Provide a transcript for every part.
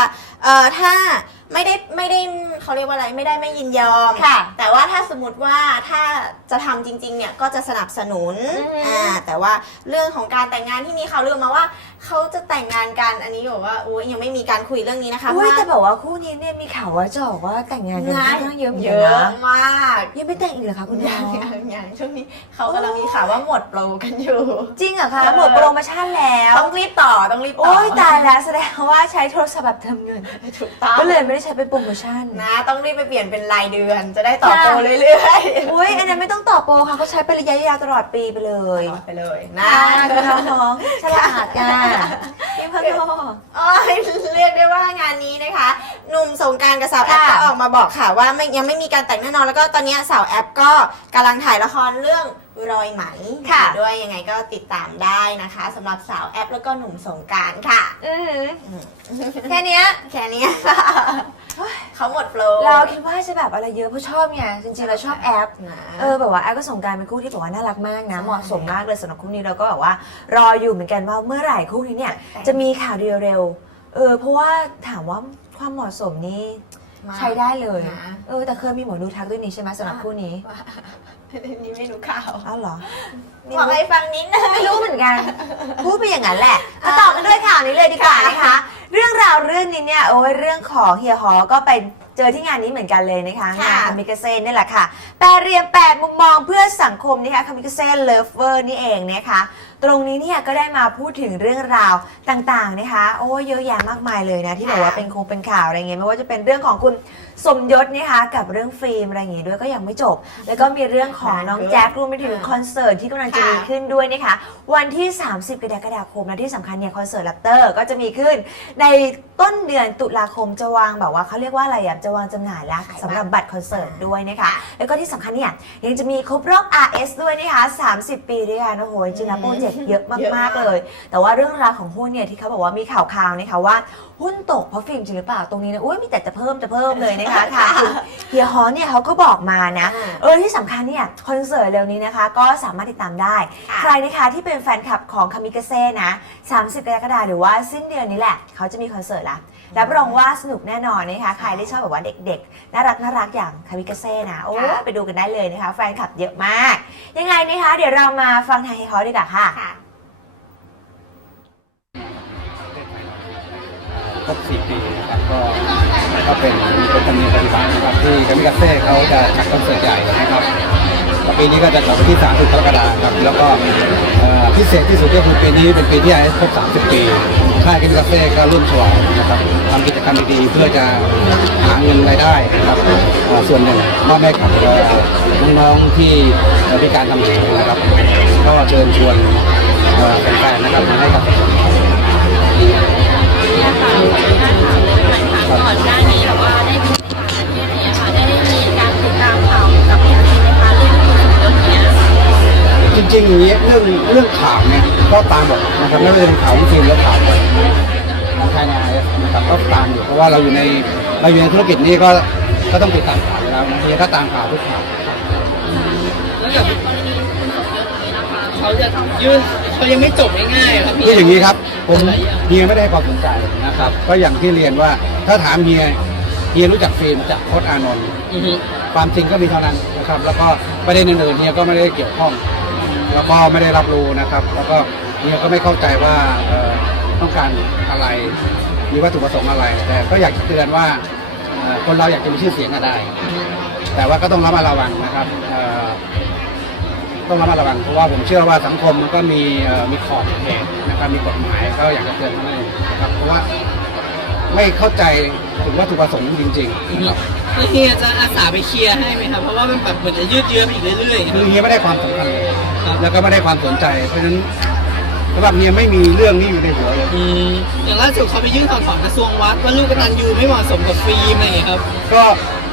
ว่า เออถ้าไม่ได้ไม่ได้เขาเรียกว่าอะไรไม่ได้ไม่ยินยอม ค่ะ แต่ว่าถ้าสมมติว่าถ้าจะทำจริงๆเนี่ยก็จะสนับสนุนอือฮึอ่าแต่ว่าเรื่องของการแต่งงานที่มีข่าวลือมาว่าเขาจะแต่งงานกันอันนี้บอกว่าอุ้ยยังไม่มีการคุยเรื่องนี้นะคะอุ้ยเพแต่ราะว่าบอกว่าคู่นี้เนี่ยมีข่าวว่าจะบอกว่าแต่งงานกันค่อนข้างเยอะเหมือนเยกันอะนะมากยังไม่แต่งอีกเหรอคะคุณน้ยัองงยังยังช่วงนี้เขากำลังมีข่าวว่าหมดโปรกันอยู่ จริงเหรอคะหมดโปรโมชั่นแล้ว ต้องรีบต่อต้องรีบต่อ โอ้ยตายแล้วแสดงว่าใช้โทรศัพท์แบบเติมเงินถูกต้องก็เลยไม่ได้ใช้เป็นโปรโมชั่นนะต้องรีบไปเปลี่ยนเป็นรายเดือน จะได้ต่อโปรเรื่อยๆอุ้ยอันนั้นไม่ต้องต่อโปรค่ะเขาใช้เป็นระยะยาวตลอดปีไปเลยต่อไปเลยนะนะคุณน้องๆฉลาดจ้าพี่พังโโอ้ยเรียกได้ว่างานนี้นะคะ หนุ่มสงกรารกับสาวแอปค่ะก็ออกมาบอกค่ะว่าไม่ยังไม่มีการแต่งแน่นอนแล้วก็ตอนนี้สาวแอปก็กำลังถ่ายละครเรื่องรอยไหมค่ะอยู่ด้วยยังไงก็ติดตามได้นะคะสำหรับสาวแอปแล้วก็หนุ่มสงกรารค่ะอือแค่เนี้ยแค่นี้ค่ะเขาหมดโปรเราคิดว่าจะแบบอะไรเยอะเพราะชอบไงจริงๆเราชอบแอปนะเออแบบว่าแอปก็สงกรารเป็นคู่ที่แบบว่าน่ารักมากนะใช่เหมาะสมมากเลยสำหรับคู่นี้เราก็แบบว่ารออยู่เหมือนกันว่าเมื่อไหร่คู่นี้เนี่ยแต่งจะมีข่าวเดียวเร็ว เออเพราะว่าถามว่าความเหมาะสมนี่ใช้ได้เลย นะเออแต่เคยมีหมอดูทักด้วยนี่ใช่ไหมสำหรับคู่นี้ว่านี่ไม่รู้ข่าวอ้าวเหรอไม่บอกรู้ ให้ฟังนิดนึง ไม่รู้เหมือนกัน พูดไปอย่างนั้นแหละมาต่อกันด้วยข่าวนี้เลยดีกว่านะคะ เรื่องราวเรื่องนี้เนี่ยโอ้ยเรื่องของเฮียฮอก็ไปเจอที่งานนี้เหมือนกันเลยนะคะค่ะงานคามิกาเซ่นี่แหละค่ะแปดเรียมแปดมุมมองเพื่อสังคมนะคะคามิกาเซ่เลิฟเวอร์นี่เองนะคะ ตรงนี้เนี่ยก็ได้มาพูดถึงเรื่องราวต่างๆนะคะ โอ้ยเยอะแยะมากมายเลยนะที่บอกว่าเป็นคงเป็นข่าวอะไรเงี้ยไม่ว่าจะเป็นเรื่องของคุณสมยศนะคะกับเรื่องฟิล์มอะไรอย่างงี้ด้วยก็ยังไม่จบ แล้วก็มีเรื่องของน้องแจ็ครวมไปถึงคอนเสิร์ตที่กำลังจะมีขึ้นด้วยนะคะ วันที่ 30กรกฎาคมและที่สำคัญเนี่ยคอนเสิร์ตแรปเตอร์ก็จะมีขึ้น ในต้นเดือนตุลาคมจะวางแบบว่าเขาเรียกว่าอะไรอะจะวางจำหน่ายแล้วสำหรับบัตรคอนเสิร์ตด้วยนะคะ แล้วก็ที่สำคัญเนี่ยยังจะมีครบรอบ RS ด้วยนะคะ 30 ปีด้วยกันโอ้โหจริงๆแล้วโปรเจกต์เยอะมากๆเลย แต่ว่าเรื่องราวของหุ้นเนี่ยที่เขาบอกว่ามีข่าวๆนะคะว่าหุ้นตกเพราะฟิล์มจริงหรือเปล่าตรงนี้นะอุ้ยมีแต่จะเพิ่มจะเพิ่มเลยนะคะทางคุณเฮียฮอเนี่ยเขาก็บอกมานะอ่าเออที่สำคัญเนี่ยคอนเสิร์ตเร็วนี้นะคะ ก็สามารถติดตามได้ค่ะใครนะคะที่เป็นแฟนคลับของคามิกาเซ่นะ 30กรกฎาคมหรือว่าสิ้นเดือนนี้แหละ เขาจะมีคอนเสิร์ตละ รับรองว่าสนุกแน่นอนนะคะใครที่ชอบแบบว่าเด็กๆ น่ารักน่ารักอย่างคามิกาเซ่นะโอ้ค่ะไปดูกันได้เลยนะคะ แฟนคลับเยอะมาก ยังไงนะคะเดี๋ยวเรามาฟังทางเฮฮอดีกว่าค่ะค่ะครบ4ปีนะครับก็ก็เป็นเป็นธรรมเนียมปฏิบัตินะครับที่กามิกาเซ่เขาจะจัดคอนเสิร์ตใหญ่นะครับแล้ว ปีนี้ก็จะจัดวันที่ 30กรกฎาคมครับ แล้วก็พิเศษที่สุดก็คือปีนี้เป็นปีที่ไอครบ 30 ปี ค่ายกามิกาเซ่ก็ร่วมฉลองนะครับทำกิจกรรมดีๆเพื่อจะหาเงินรายได้นะครับอ่อส่วนหนึ่งมอบให้กับเอ่อน้องๆที่เอ่อมีการทำงานนะครับ ก็เชิญชวนแฟนๆนะครับมาให้กับก่อนหน้านี้แบบว่า ริงๆอย่างนี้เรื่องเรื่องข่าวเนี่ยก็ตามหมดนะครับไม่ว่าจะเป็นข่าวจริงหรือข่าวของภายในนะครับก็ตามอยู่เพราะว่าเราอยู่ในเราอยู่ในธุรกิจนี้ก็ก็ต้องติดตามข่าวอยู่แล้วนะเฮียก็ตามข่าวทุกข่าวแล้วกับกรณีคุณสมยศนี้นะคะเขาจะยื่นเขายังไม่จบง่ายๆครับพี่คืออย่างนี้ครับผมเฮียไม่ได้ให้ความสนใจนะครับก็อย่างที่เรียนว่าถ้าถามเฮียเฮียรู้จักฟิล์มจากพจน์อานนท์อือฮึ ความจริงก็มีเท่านั้นนะครับ แล้วก็ประเด็นอื่นๆเฮียก็ไม่ได้เกี่ยวข้อง แล้วก็ไม่ได้รับรู้นะครับ แล้วก็เฮียก็ไม่เข้าใจว่าเอ่อต้องการอะไรมีวัตถุประสงค์อะไร แต่ก็อยากจะเตือนว่าเอ่อคนเราอยากจะมีชื่อเสียงก็ได้ แต่ว่าก็ต้องระมัดระวังนะครับเอ่อต้องระมัดระวังเพราะว่าผมเชื่อว่าสังคมมันก็มีเอ่อมีขอบเขตนะครับมีกฎหมายก็อยากจะเตือนเท่านั้นเองนะครับเพราะว่าไม่เข้าใจถึงวัตถุประสงค์จริงๆนะครับแล้วเฮียจะอาสาไปเคลียร์ให้ไหมครับเพราะว่ามันแบบเหมือนจะยืดเยื้อไปอีกเรื่อยๆคือเฮียไม่ได้ความสำคัญเลย แล้วก็ไม่ได้ความสนใจ เพราะฉะนั้นสำหรับเฮียไม่มีเรื่องนี้อยู่ในหัวเลย อืมอย่างล่าสุดเขาไปยื่นถอนถอนกระทรวงวัดว่าลูกกตันยูไม่เหมาะสมกับฟิล์มอะไรอย่างเงี้ยครับก็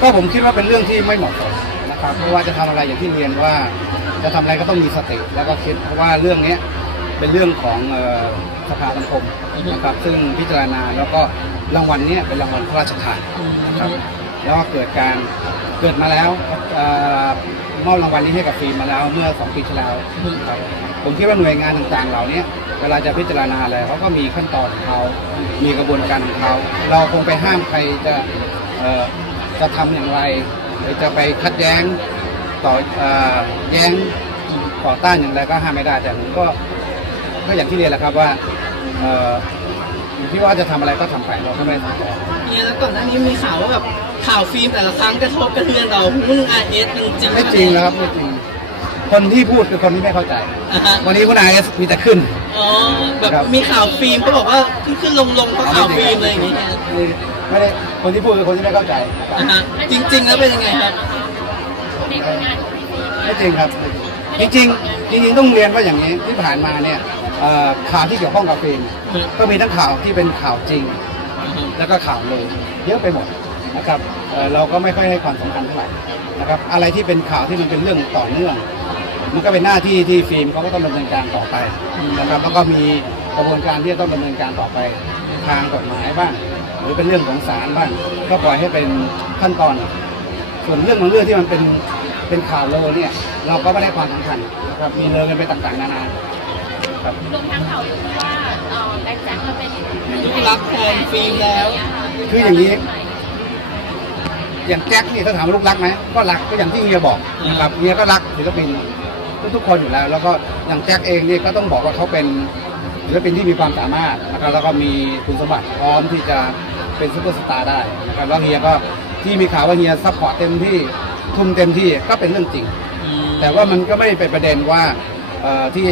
ก็ผมคิดว่าเป็นเรื่องที่ไม่เหมาะสมนะครับเพราะว่าจะทำอะไรอย่างที่เรียนว่า จะทำอะไรก็ต้องมีสติแล้วก็คิดเพราะว่าเรื่องเนี้ยเป็นเรื่องของเอ่อสภาสังคมนะครับซึ่งพิจารณาแล้วก็รางวัลเนี้ยเป็นรางวัลพระราชทานนะครับแล้วก็เกิดการเกิดมาแล้วเอ่อ มอบรางวัลนี้ให้กับฟิล์มมาแล้วเมื่อสองปีที่แล้วครับผมคิดว่าหน่วยงานต่างๆ เหล่านี้เวลาจะพิจารณาอะไรเขาก็มีขั้นตอนของเขา มีกระบวนการของเขา เราคงไปห้ามใครจะจะทำอย่างไรหรือจะไปคัดแย้งต่ออแย้งต่อต้านอย่างไรก็ห้ามไม่ได้แต่ผมก็ก็อย่างที่เรียนแหละครับว่าอยู่ที่ว่าจะทำอะไรก็ทำไปเราก็ไม่ได้สั่งสอเนี่ยแล้วก่อนหน้านี้มีข่าวว่าแบบ ข่าวฟิล์มแต่ละครั้งกระทบกระเทือนเราหุ้น RS มันจริงหไม่จริงนะครับไม่จริง คนที่พูดคือคนที่ไม่เข้าใจ อ่าฮะวันนี้คุณนายมีแต่ขึ้น อ๋อแบบครับ มีข่าวฟิล์มก็บอกว่าขึ้นขึ้นลงลงเพราะข่าวฟิล์มอะไรอย่างเงี้ยไม่ไม่ได้คนที่พูดคือคนที่ไม่เข้าใจครับอ่าฮะจริง ๆ แล้วเป็นยังไงครับในผลงานของพี่ฟิล์มไม่จริงครับจริงๆจริงๆต้องเรียนว่าอย่างนี้ที่ผ่านมาเนี่ยเอ่อข่าวที่เกี่ยวข้องกับฟิล์มก็มีทั้งข่าวที่เป็นข่าวจริง แล้วก็ข่าวเลยเยอะไปหมด นะครับเอ่อเราก็ไม่ค่อยให้ความสำคัญเท่าไหร่นะครับอะไรที่เป็นข่าวที่มันเป็นเรื่องต่อเนื่อง มันก็เป็นหน้าที่ที่ฟิล์มเขาก็ต้องดำเนินการต่อไปนะครับแล้วก็มีกระบวนการที่จะต้องดำเนินการต่อไปทางกฎหมายบ้างหรือเป็นเรื่องของศาลบ้างก็ปล่อยให้เป็นขั้นตอน ส่วนเรื่องบางเรื่องที่มันเป็นเป็นข่าวเลยเนี่ยเราก็ไม่ได้ความสำคัญนะครับมีเลยกันไปต่างๆนานาครับรวมทั้งข่าวลือที่ว่าเอ่อแบ็คแจ็คมาเป็นลูกรักแทนฟิล์มแล้ว คืออย่างนี้ อย่างแจ็คเนี่ยถ้าถามว่าลูกรักไหมก็รักก็อย่างที่เฮียบอกนะครับเฮียก็รักศิลปินทุกๆคนอยู่แล้ว แล้วก็อย่างแจ็คเองเนี่ยก็ต้องบอกว่าเขาเป็นศิลปินที่มีความสามารถนะครับแล้วก็มีคุณสมบัติพร้อมที่จะเป็นซุปเปอร์สตาร์ได้นะครับแล้วเฮียก็ที่มีข่าวว่าเฮียซัพพอร์ตเต็มที่ทุ่มเต็มที่ก็เป็นเรื่องจริง แต่ว่ามันก็ไม่ได้เป็นประเด็นว่าเอ่อที่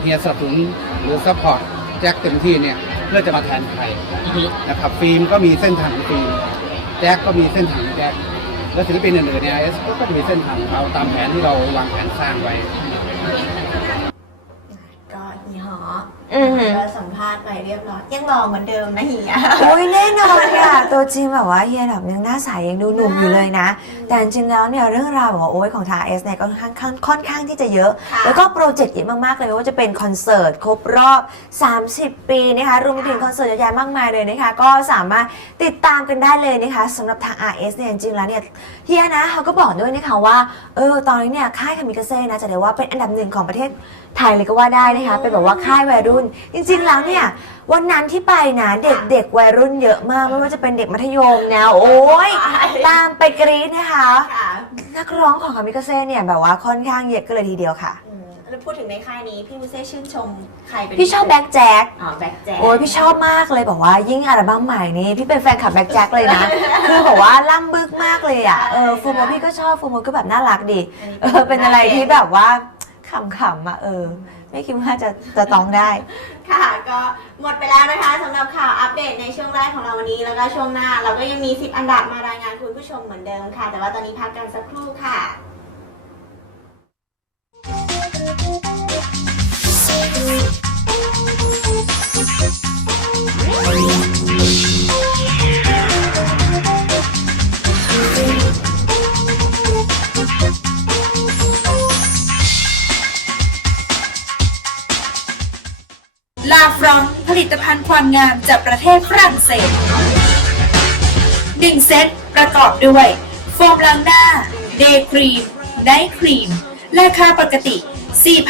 เฮียสนับสนุนหรือซัพพอร์ตแจ็คเต็มที่เนี่ยเพื่อจะมาแทนใครนะครับฟิล์มก็มีเส้นทางของฟิล์ม แจ็คก็มีเส้นทางแจ็คและศิลปินอื่นๆเนี่ยเอสก็จะมีเส้นทางของเขาตามแผนที่เราวางแผนสร้างไว้ ก็เฮียหอ อือหือ ก็สัมภาษณ์ไป เรียบร้อยยังรอเหมือนเดิมนะเฮีย โอ้ยแน่นอนค่ะ ตัวจริงแบบว่าเฮียแบบยังหน้าใสยังดูหนุ่มอยู่เลยนะ แต่จริงๆแล้วเนี่ยเรื่องราวแบบว่าโอ้ยของทางเอสเนี่ยก็ค่อนข้างค่อนข้างที่จะเยอะ ค่ะแล้วก็โปรเจกต์เยอะมากๆเลยไม่ว่าจะเป็นคอนเสิร์ตครบรอบ 30 ปีนะคะรวมไปถึงคอนเสิร์ตเยอะแยะมากมายเลยนะคะ ก็สามารถติดตามกันได้เลยนะคะสำหรับทาง RS เนี่ยจริงๆแล้วเนี่ยเฮียนะเขาก็บอกด้วยนะคะว่าเออตอนนี้เนี่ยค่ายคามิกาเซ่นะจะได้ว่าเป็นอันดับหนึ่งของประเทศไทยเลยก็ว่าได้นะคะเป็นแบบว่าค่ายวัยรุ่น จริงๆแล้วเนี่ยวันนั้นที่ไปนะ เด็กๆวัยรุ่นเยอะมาก ไม่ว่าจะเป็นเด็กมัธยมนะโอ้ยตามไปกรี๊ดนะคะ ค่ะนักร้องของคามิกาเซ่เนี่ยแบบว่าค่อนข้างเยอะกันเลยทีเดียวค่ะ อืมแล้วพูดถึงในค่ายนี้พี่มุเซ่ชื่นชมใครเป็นพี่ชอบแบ็คแจ็คอ๋อแบ็คแจ็คโอ้ยพี่ชอบมากเลยบอกว่ายิ่งอัลบั้มใหม่นี่พี่เป็นแฟนคลับแบ็คแจ็คเลยนะคือบอกว่าล่ำบึกมากเลยอะเออฟูโมพี่ก็ชอบฟูโมก็แบบน่ารักดี เออเป็นอะไรที่แบบว่า ขำๆอะเออ ไม่คิดว่าจะจะต้องได้ ค่ะ ก็หมดไปแล้วนะคะสำหรับข่าวอัปเดตในช่วงแรกของเราวันนี้แล้วก็ช่วงหน้า เราก็ยังมี 10 อันดับมารายงานคุณผู้ชมเหมือนเดิมค่ะ แต่ว่าตอนนี้พักกันสักครู่ค่ะ ตภัณฑ์ความงามจากประเทศฝรั่งเศส 1 เซตประกอบด้วย โฟมล้างหน้า เดย์ครีม ไนท์ครีม ราคาปกติ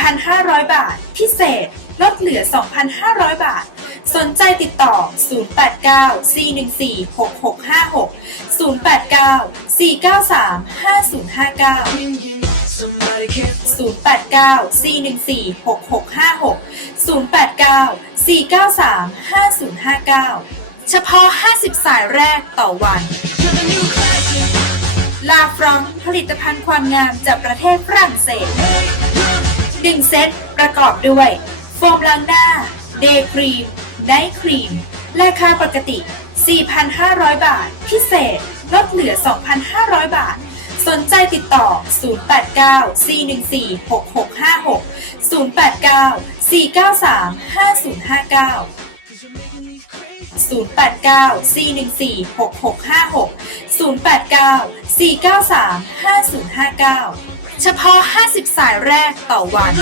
4,500 บาท พิเศษ ลดเหลือ 2,500 บาท สนใจติดต่อ 089 414 6656 089 414 6656 089 493 5059 เฉพาะ 50 สายแรกต่อวัน ลาฟรองผลิตภัณฑ์ความงามจากประเทศฝรั่งเศส 1 เซตประกอบด้วย โฟมล้างหน้า เดย์ครีม ไนท์ครีม ราคาปกติ 4,500 บาท พิเศษ ลดเหลือ 2,500 บาท สนใจติดต่อ 089 414 6656 089 493 5059 089 414 6656 089 493 5059 เฉพาะ 50 สายแรกต่อวัน